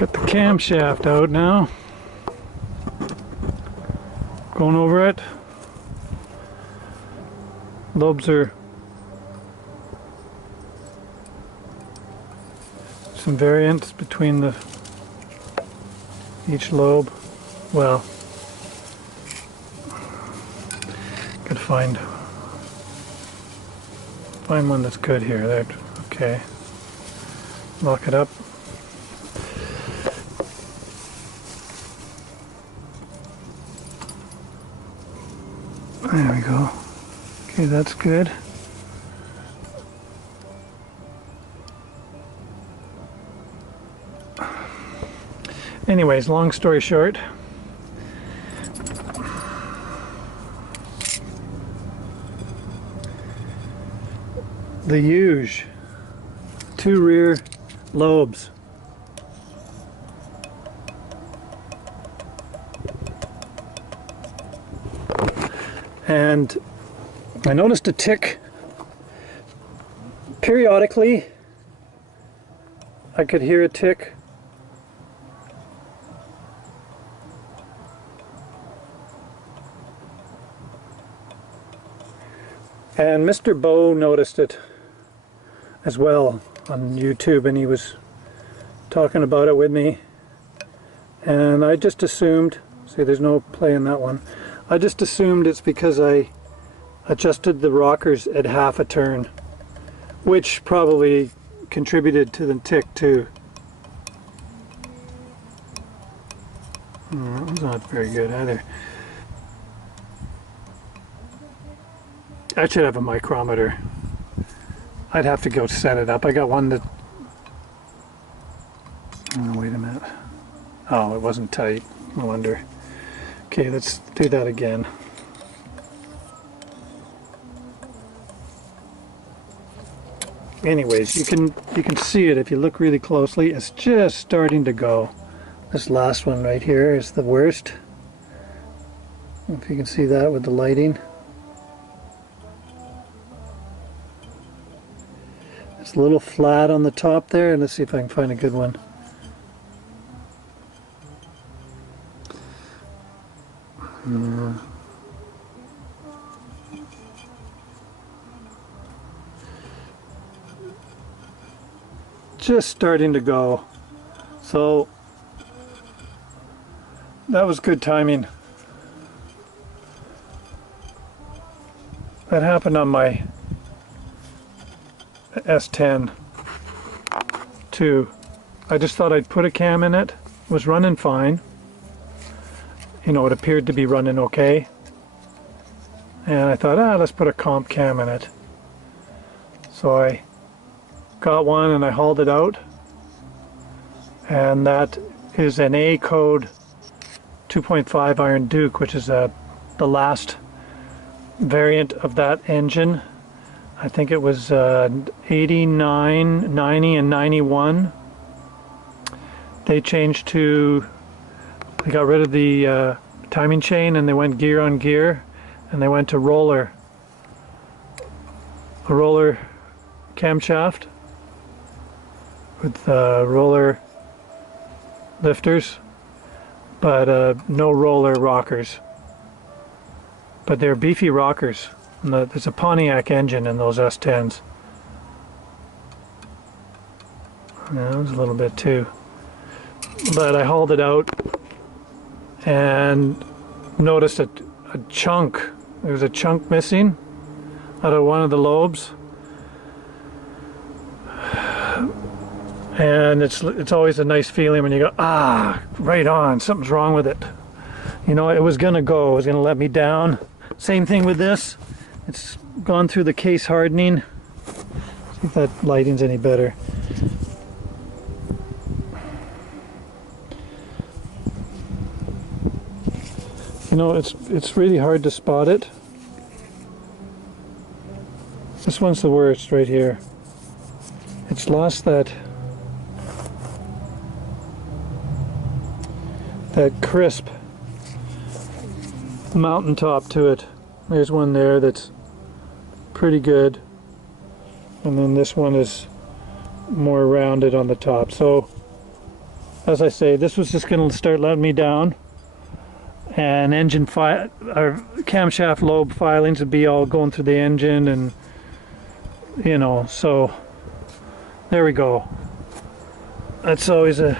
Got the camshaft out now. Going over it. Lobes are some variance between each lobe. Well, could find one that's good here. There. Okay. Lock it up. There we go. Okay, that's good. Anyways, long story short, the huge 2 rear lobes. And I noticed a tick periodically. I could hear a tick. And Mr. Bow noticed it as well on YouTube, and he was talking about it with me, and I just assumed, see there's no play in that one, I just assumed it's because I adjusted the rockers at half a turn, which probably contributed to the tick too. That was not very good either. I should have a micrometer. I'd have to go set it up. I got one that... Oh, wait a minute. Oh, it wasn't tight. No wonder. Okay, let's do that again. Anyways, you can see it if you look really closely. It's just starting to go. This last one right here is the worst. If you can see that with the lighting. It's a little flat on the top there. Let's see if I can find a good one. Yeah. Just starting to go. So that was good timing. That happened on my S10 too. I just thought I'd put a cam in it. It was running fine. You know, it appeared to be running okay. And I thought, let's put a comp cam in it. So I got one and I hauled it out. And that is an A code 2.5 Iron Duke, which is the last variant of that engine. I think it was 89, 90, and 91. They changed to, they got rid of the timing chain and they went gear on gear, and they went to a roller camshaft with roller lifters, but no roller rockers. But they're beefy rockers. There's a Pontiac engine in those S10s. Yeah, it was a little bit too. But I hauled it out and noticed a chunk. There was a chunk missing out of one of the lobes. And it's always a nice feeling when you go, right on, something's wrong with it. You know, it was gonna go, it was gonna let me down. Same thing with this. It's gone through the case hardening. See if that lighting's any better. You know, it's really hard to spot it. This one's the worst right here. It's lost that crisp mountaintop to it. There's one there that's pretty good, and then this one is more rounded on the top. So as I say, this was just going to start letting me down, and or camshaft lobe filings would be all going through the engine, and you know, so there we go. That's always a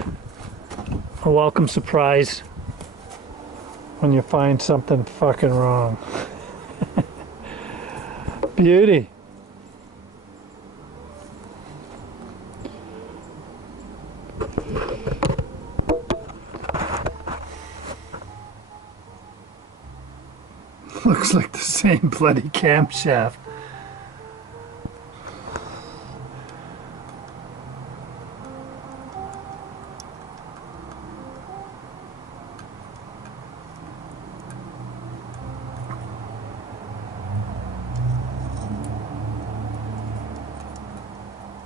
welcome surprise when you find something fucking wrong. Beauty. Looks like the same bloody camshaft.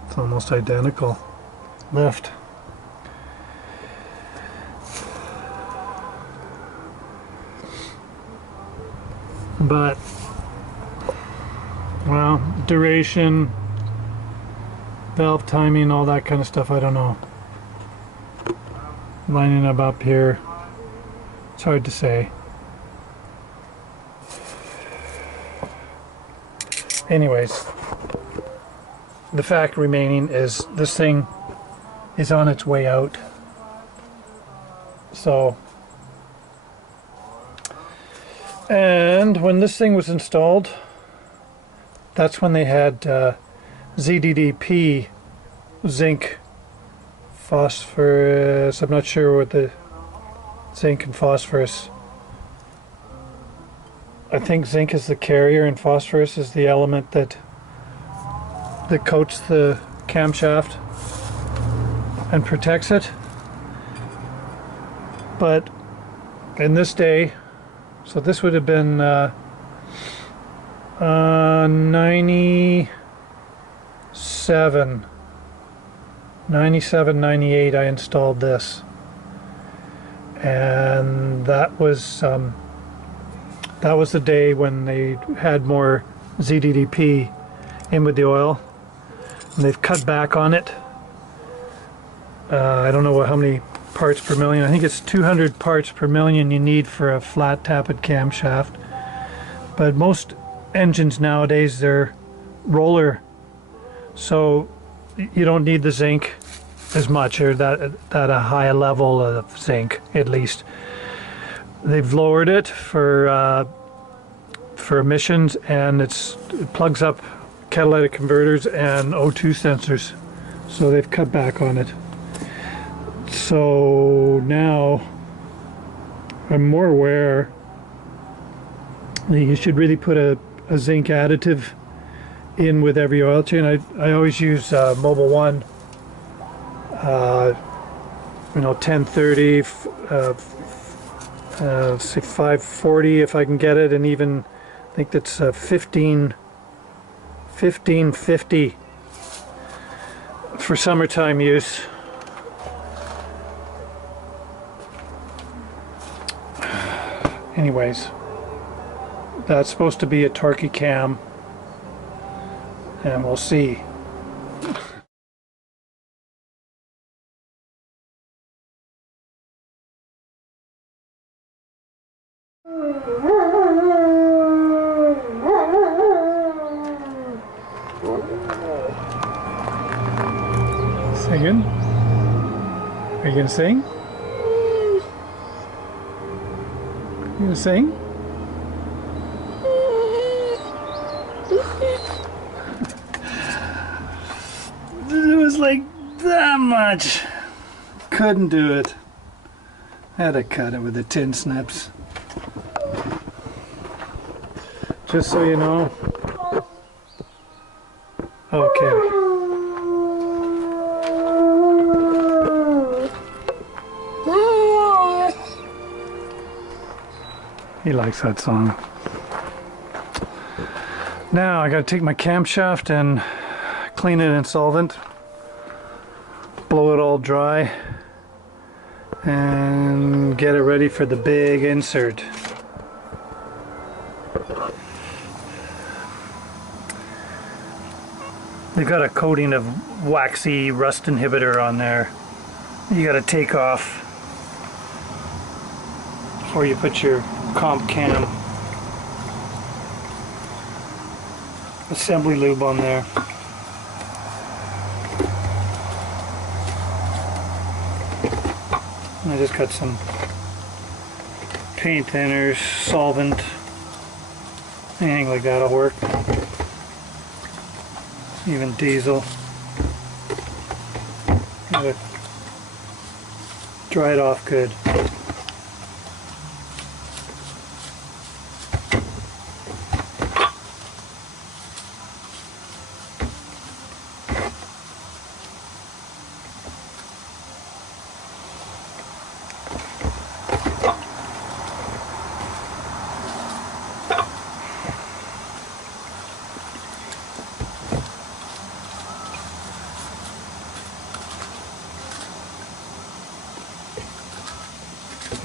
It's almost identical lift. But, well, duration, valve timing, all that kind of stuff, I don't know. Lining them up here, it's hard to say. Anyways, the fact remaining is this thing is on its way out. So, and when this thing was installed, that's when they had ZDDP, zinc, phosphorus. I'm not sure what the zinc and phosphorus. I think zinc is the carrier and phosphorus is the element that coats the camshaft and protects it. But in this day, so this would have been 97, 98 I installed this, and that was the day when they had more ZDDP in with the oil, and they've cut back on it. I don't know how many parts per million. I think it's 200 parts per million you need for a flat tappet camshaft. But most engines nowadays, they're roller, so you don't need the zinc as much, or that a high level of zinc at least. They've lowered it for emissions, and it plugs up catalytic converters and O2 sensors, so they've cut back on it. So now I'm more aware that you should really put a zinc additive in with every oil change. I always use Mobil 1, 1030, say 540 if I can get it, and even I think that's 1550 for summertime use. Anyways, that's supposed to be a torquey cam, and we'll see. Singing? Are you gonna sing? You gonna sing? It was like that much. Couldn't do it. Had to cut it with the tin snips. Just so you know. Okay. He likes that song. Now I gotta take my camshaft and clean it in solvent, blow it all dry, and get it ready for the big insert. They've got a coating of waxy rust inhibitor on there, you got to take off before you put your comp cam assembly lube on there. And I just got some paint thinners, solvent, anything like that'll work. Even diesel. Gotta dry it off good.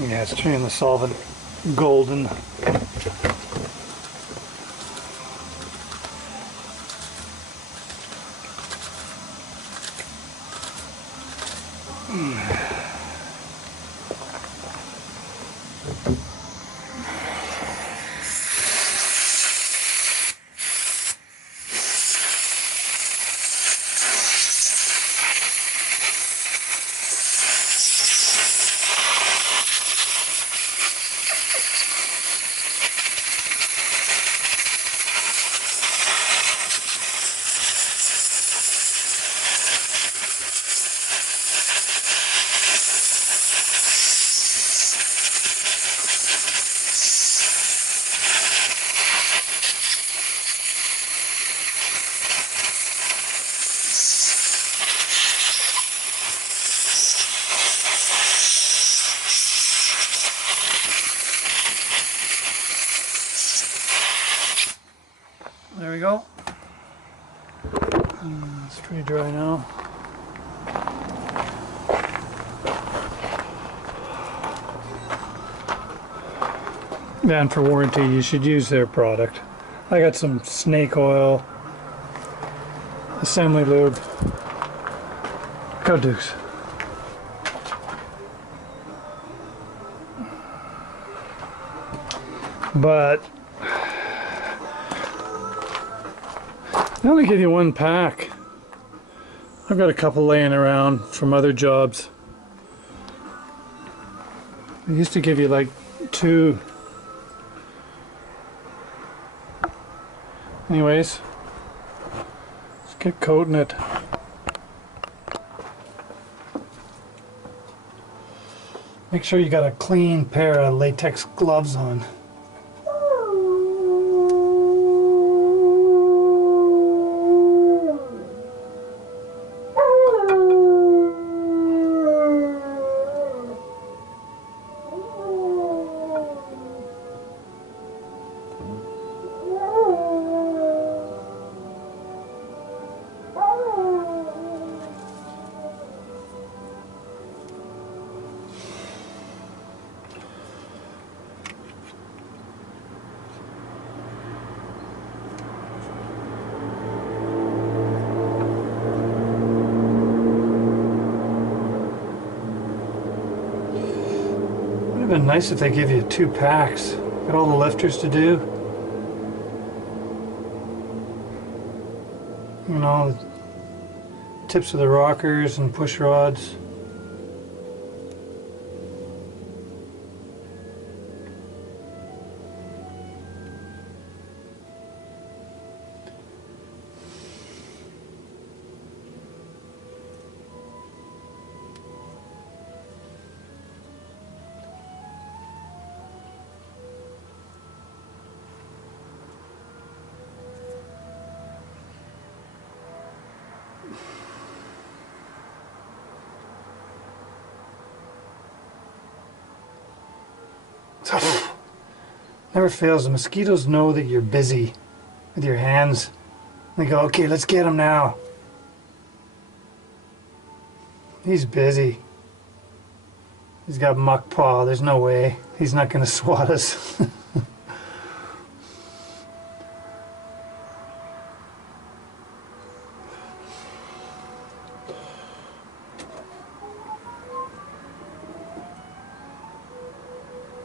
Yeah, it's turning the solvent golden. There we go. It's pretty dry now. And for warranty, you should use their product. I got some snake oil, assembly lube. Go Dukes. But they only give you one pack. I've got a couple laying around from other jobs. They used to give you like 2. Anyways, let's get coating it. Make sure you got a clean pair of latex gloves on. Would have been nice if they give you 2 packs. Got all the lifters to do. You know, tips of the rockers and push rods. Never fails. The mosquitoes know that you're busy with your hands. They go, okay, let's get him now. He's busy. He's got muck paw. There's no way. He's not going to swat us.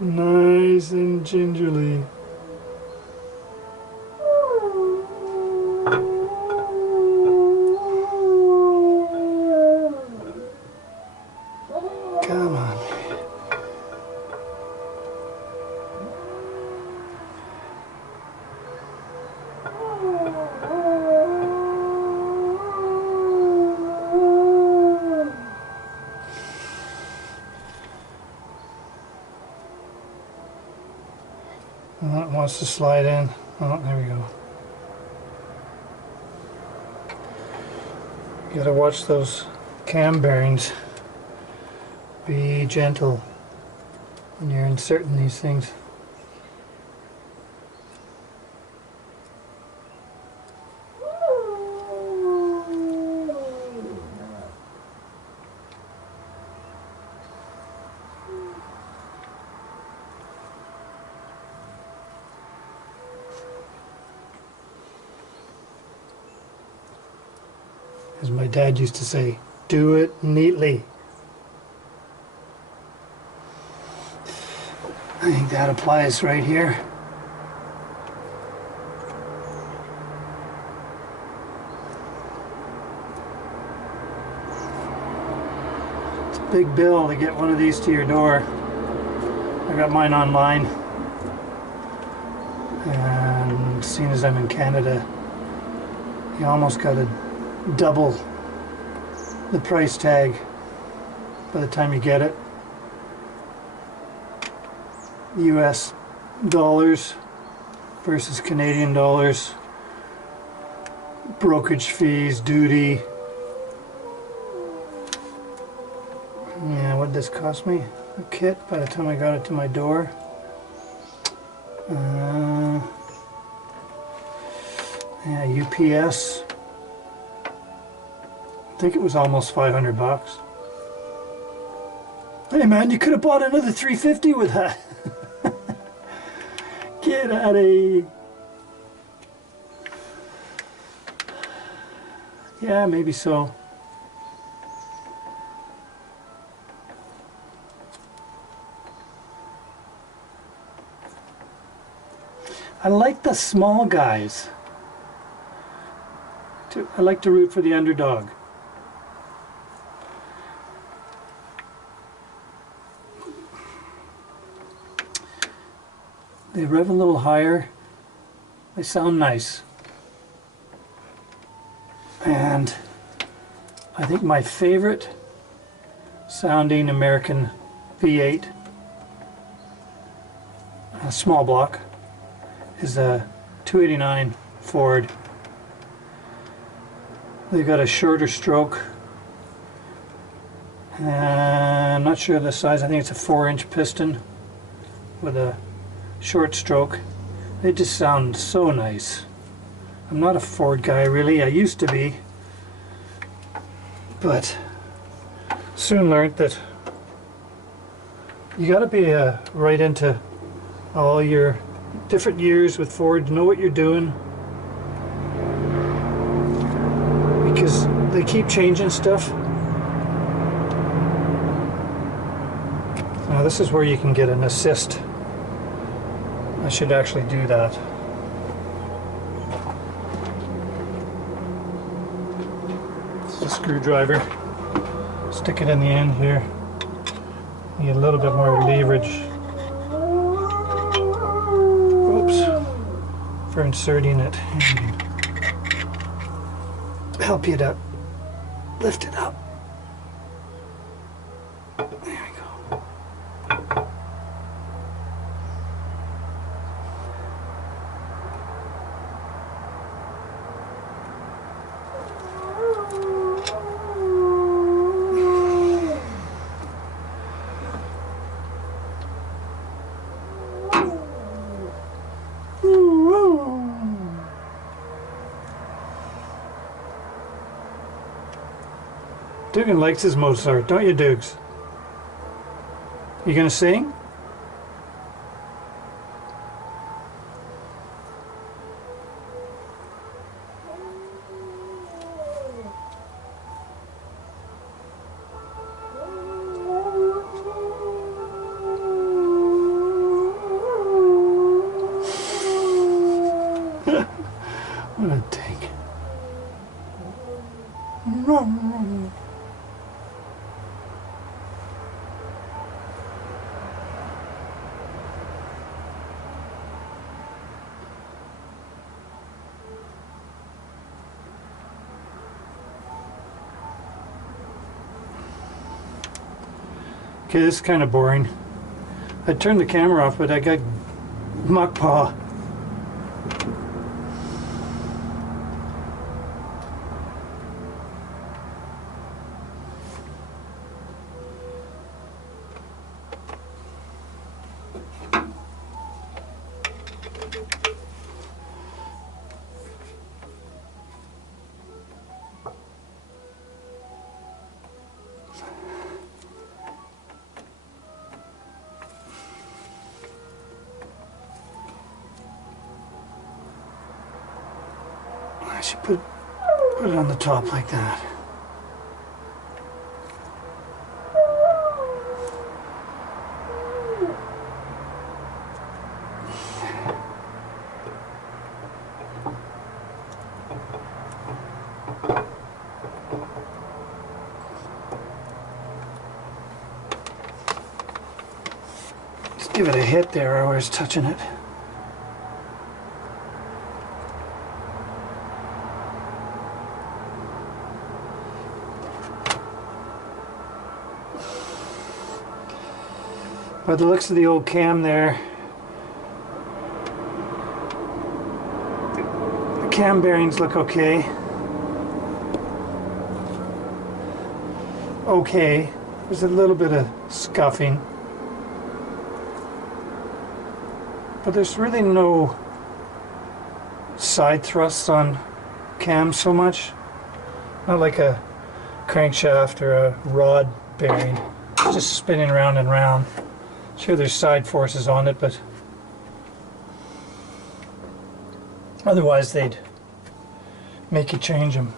Nice and gingerly. Come on. Well, it wants to slide in. Oh, there we go. You gotta watch those cam bearings. Be gentle when you're inserting these things. As my dad used to say, do it neatly. I think that applies right here. It's a big bill to get one of these to your door. I got mine online. And seeing as I'm in Canada, you almost got to double the price tag by the time you get it. US dollars versus Canadian dollars, brokerage fees, duty. Yeah, what did this cost me? A kit by the time I got it to my door. Yeah, UPS. I think it was almost 500 bucks. Hey man, you could have bought another 350 with that. Get out of here. Yeah, maybe so. I like the small guys. I like to root for the underdog. They rev a little higher. They sound nice. And I think my favorite sounding American V8 small block is a 289 Ford. They've got a shorter stroke. I'm not sure the size. I think it's a 4-inch piston with a short stroke. They just sound so nice. I'm not a Ford guy really. I used to be, but soon learned that you got to be right into all your different years with Ford to know what you're doing, because they keep changing stuff. Now this is where you can get an assist. I should actually do that. It's a screwdriver. Stick it in the end here. Need a little bit more leverage. Oops. For inserting it. Help you to lift it up. There we go. Dugan likes his Mozart, don't you, Dukes? You gonna sing? Okay, this is kind of boring. I turned the camera off, but I got muck paw. I should put it on the top like that. Just give it a hit there where it's touching it. By the looks of the old cam there, the cam bearings look okay. Okay, there's a little bit of scuffing, but there's really no side thrusts on cams so much. Not like a crankshaft or a rod bearing, it's just spinning round and round. Sure, there's side forces on it, but otherwise they'd make you change them.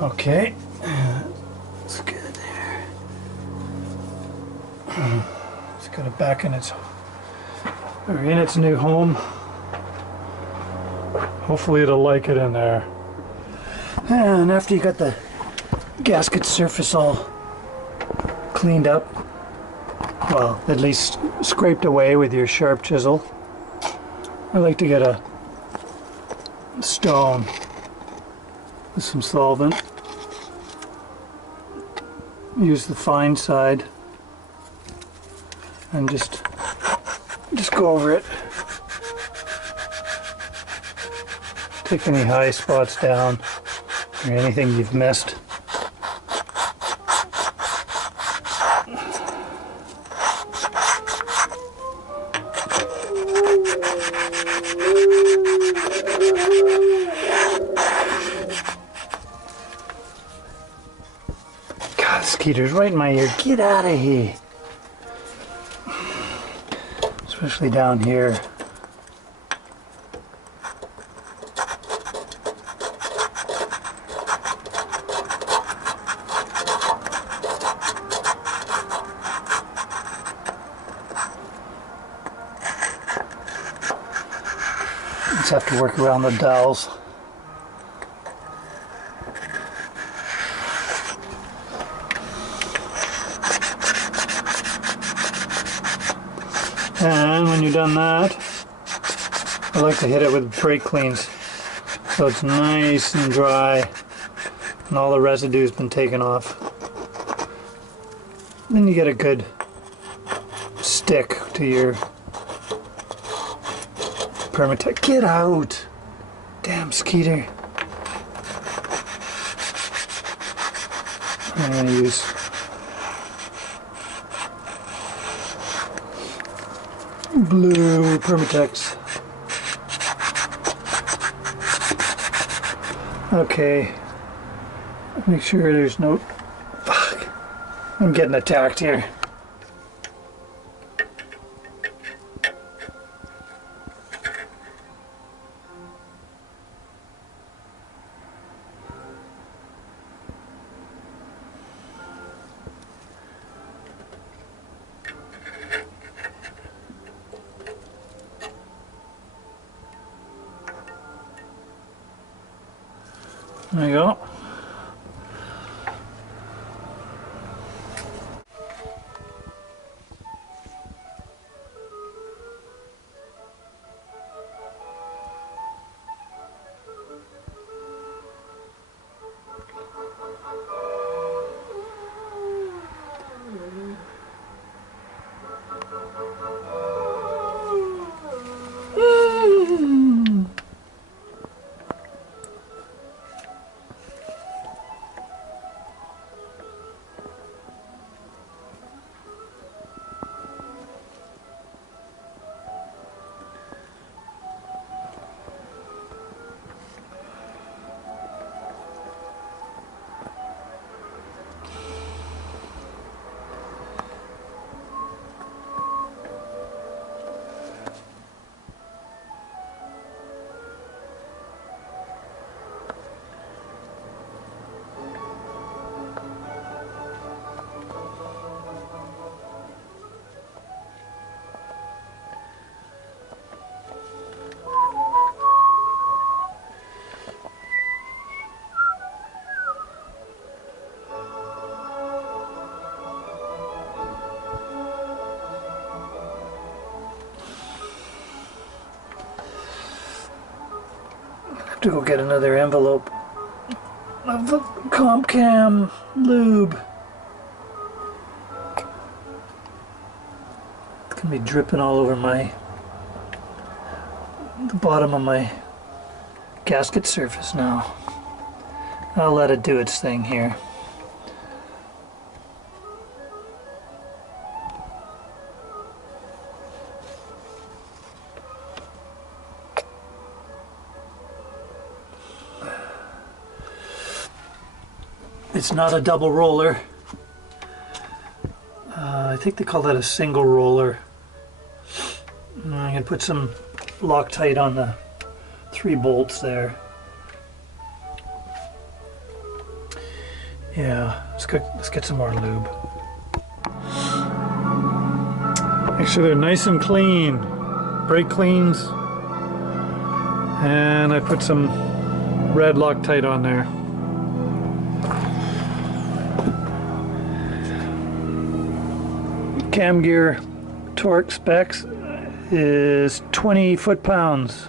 Okay, that's good there. It's got it back in its, or in its new home. Hopefully it'll like it in there. And after you got the gasket surface all cleaned up, well, at least scraped away with your sharp chisel, I like to get a stone with some solvent. Use the fine side and just go over it. Take any high spots down or anything you've missed. God, Skeeter's right in my ear. Get out of here. Especially down here. Just have to work around the dowels. And when you've done that, I like to hit it with brake cleans so it's nice and dry and all the residue's been taken off. Then you get a good stick to your Permatex. Get out! Damn Skeeter. I'm going to use blue Permatex. Okay. Make sure there's no... Fuck. I'm getting attacked here. There you go. have to go get another envelope of the Comp Cam lube. It's gonna be dripping all over the bottom of my gasket surface now. I'll let it do its thing here. It's not a double roller. I think they call that a single roller. I'm going to put some Loctite on the 3 bolts there. Yeah, let's get some more lube. Make sure they're nice and clean. Brake cleans. And I put some red Loctite on there. Cam gear torque specs is 20 foot-pounds.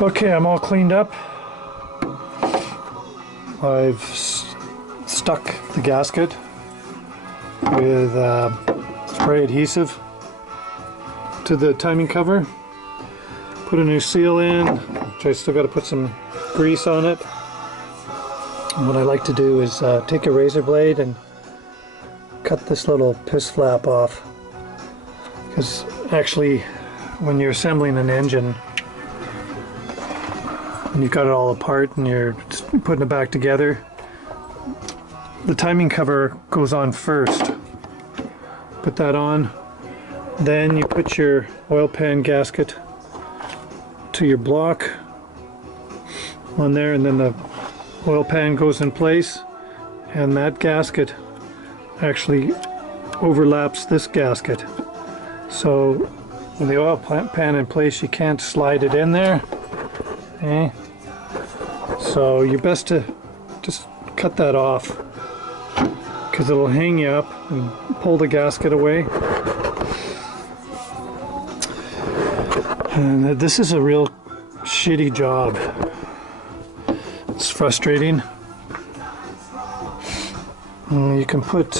Okay, I'm all cleaned up. I've stuck the gasket with spray adhesive to the timing cover. Put a new seal in, which I still got to put some grease on it. And what I like to do is take a razor blade and cut this little piss flap off. Because actually, when you're assembling an engine, and you've got it all apart and you're putting it back together, the timing cover goes on first. Put that on, then you put your oil pan gasket to your block on there, and then the oil pan goes in place, and that gasket actually overlaps this gasket. So with the oil pan in place, you can't slide it in there. Okay. So you're best to just cut that off, because it'll hang you up and pull the gasket away. And this is a real shitty job. It's frustrating. You can put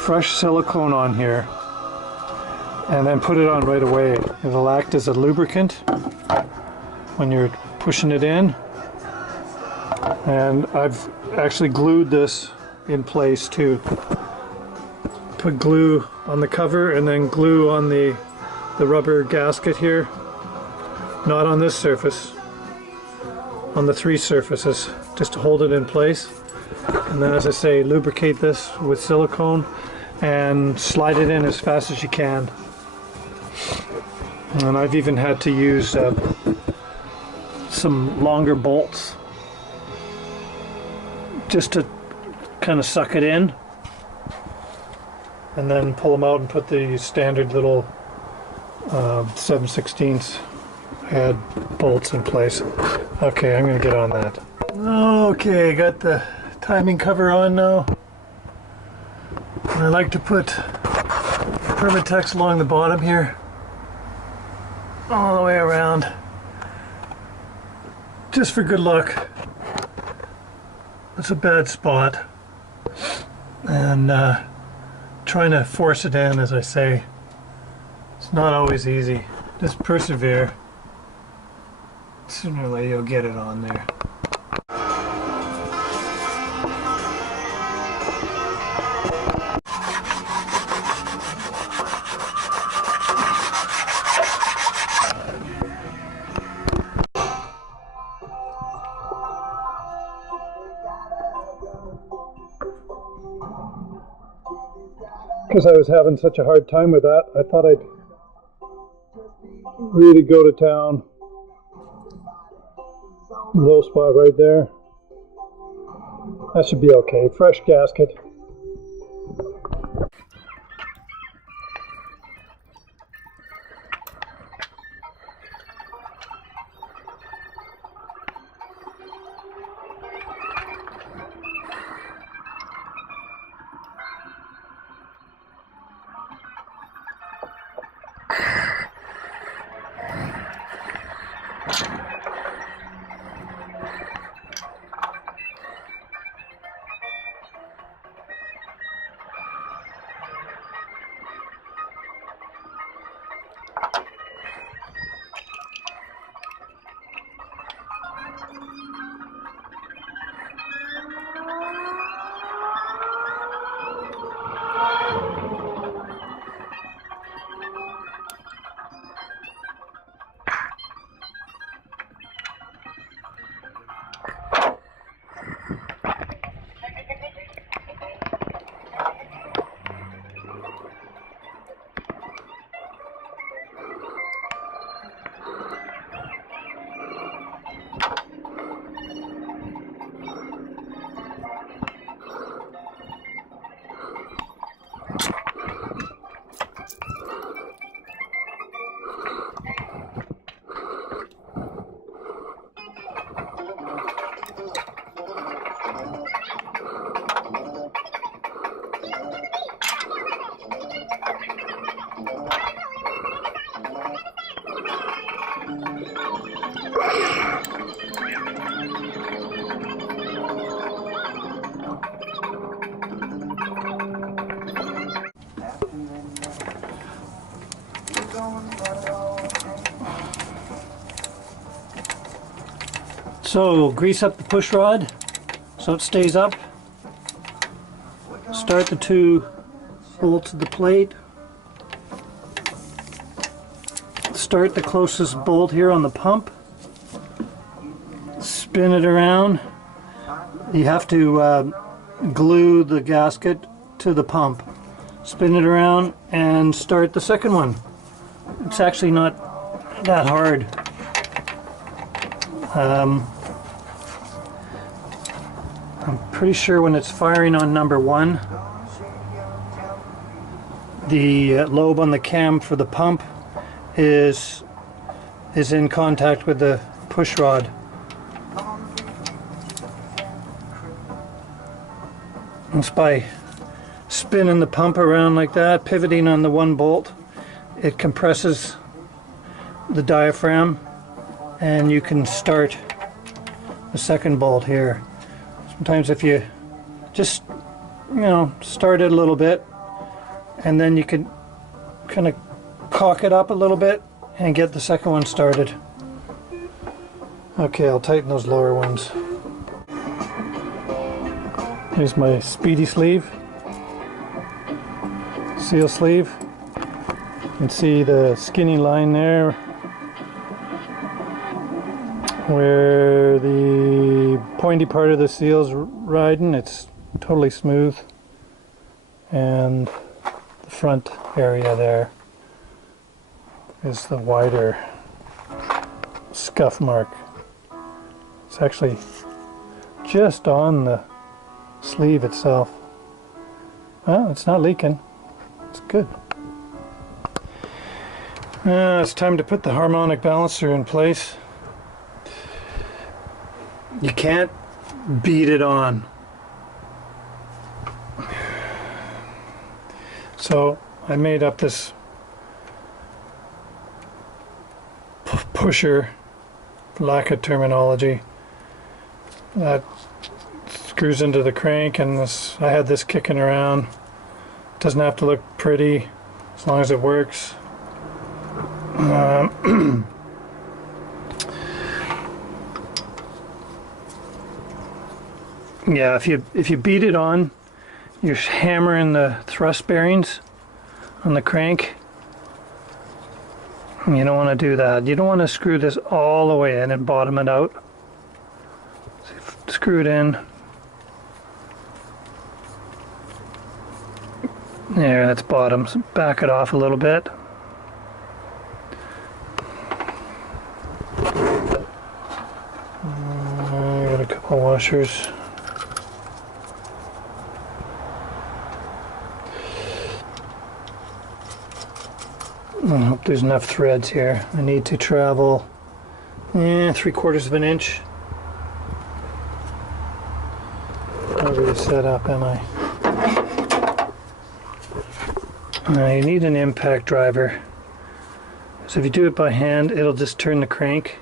fresh silicone on here and then put it on right away. It'll act as a lubricant when you're pushing it in. And I've actually glued this in place too. Put glue on the cover and then glue on the rubber gasket here. Not on this surface, on the 3 surfaces, just to hold it in place. And then, as I say, lubricate this with silicone and slide it in as fast as you can. And I've even had to use some longer bolts just to kind of suck it in, and then pull them out and put the standard little 7/16 head bolts in place. Okay, I'm gonna get on that. Okay, got the timing cover on now. And I like to put Permatex along the bottom here, all the way around, just for good luck. It's a bad spot, and trying to force it in, as I say, it's not always easy. Just persevere. Sooner or later you'll get it on there. Because I was having such a hard time with that, I thought I'd really go to town. Low spot right there. That should be okay. Fresh gasket. So grease up the push rod so it stays up. Start the 2 bolts of the plate. Start the closest bolt here on the pump. Spin it around. You have to glue the gasket to the pump. Spin it around and start the second one. It's actually not that hard. I'm pretty sure when it's firing on number 1, the lobe on the cam for the pump is in contact with the push rod. It's by spinning the pump around like that, pivoting on the 1 bolt, it compresses the diaphragm, and you can start the second bolt here. Sometimes if you just, start it a little bit, and then you can kind of cock it up a little bit and get the second one started. Okay, I'll tighten those lower ones. Here's my speedy sleeve, seal sleeve. You can see the skinny line there where the pointy part of the seal's riding. It's totally smooth, and the front area there is the wider scuff mark. It's actually just on the sleeve itself. Well, it's not leaking. It's good. It's time to put the harmonic balancer in place. You can't beat it on. So I made up this pusher, for lack of terminology, that screws into the crank, and I had this kicking around. Doesn't have to look pretty as long as it works. Yeah, if you beat it on, you're hammering the thrust bearings on the crank. You don't want to do that. You don't want to screw this all the way in and bottom it out. So screw it in. There, that's bottom. So back it off a little bit. I got a couple washers. I hope there's enough threads here. I need to travel 3/4 of an inch. Not really set up, am I? Now you need an impact driver. So if you do it by hand, it'll just turn the crank.